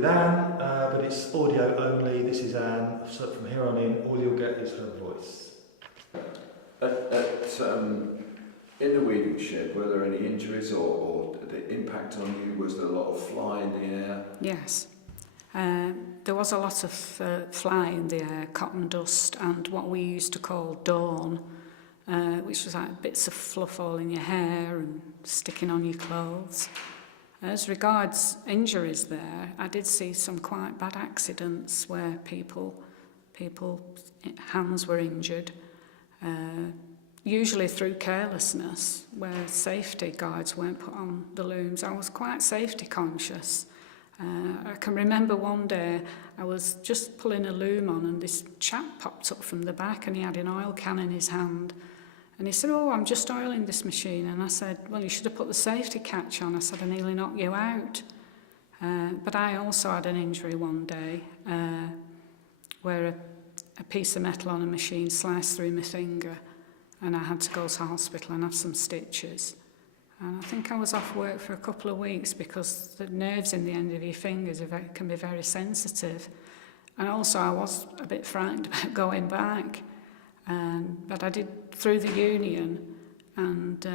with Anne, but it's audio only. This is Anne, so from here on in, all you'll get is her voice. In the weaving shed, were there any injuries or the impact on you? Was there a lot of fly in the air? Yes. There was a lot of fly in the air, cotton dust, and what we used to call dawn, which was like bits of fluff all in your hair and sticking on your clothes. As regards injuries there, I did see some quite bad accidents where people's hands were injured, usually through carelessness, where safety guards weren't put on the looms. I was quite safety conscious. I can remember one day I was just pulling a loom on and this chap popped up from the back and he had an oil can in his hand. And he said, "Oh, I'm just oiling this machine." And I said, "Well, you should have put the safety catch on." I said, "I nearly knocked you out." But I also had an injury one day where a piece of metal on a machine sliced through my finger and I had to go to hospital and have some stitches. And I think I was off work for a couple of weeks because the nerves in the end of your fingers can be very sensitive. And also I was a bit frightened about going back. But I did through the union, and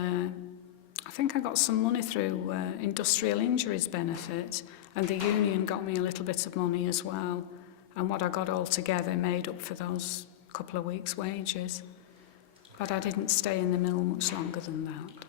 I think I got some money through industrial injuries benefit, and the union got me a little bit of money as well. And what I got all together made up for those couple of weeks' wages. But I didn't stay in the mill much longer than that.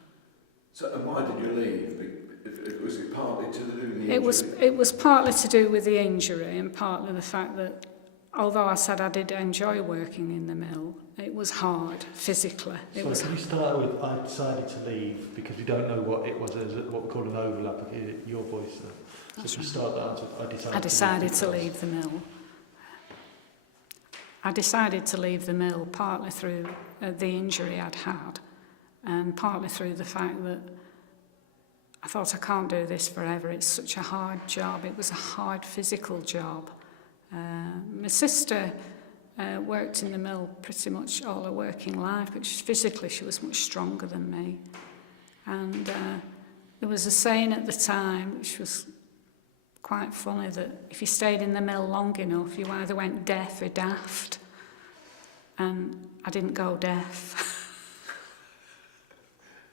So, and why did you leave? Was it partly to do with the injury? It was partly to do with the injury and partly the fact that although I said I did enjoy working in the mill, it was hard physically. Can you start with, I decided to leave because we don't know what it was, what we call an overlap of your voice. So if you start that answer, I decided to leave the mill. I decided to leave the mill partly through the injury I'd had and partly through the fact that I thought I can't do this forever. It's such a hard job. It was a hard physical job. My sister worked in the mill pretty much all her working life, but physically she was much stronger than me. And there was a saying at the time, which was quite funny, that if you stayed in the mill long enough, you either went deaf or daft. And I didn't go deaf.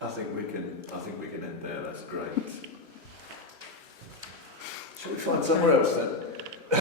I think we can end there. That's great. Shall we find somewhere else then?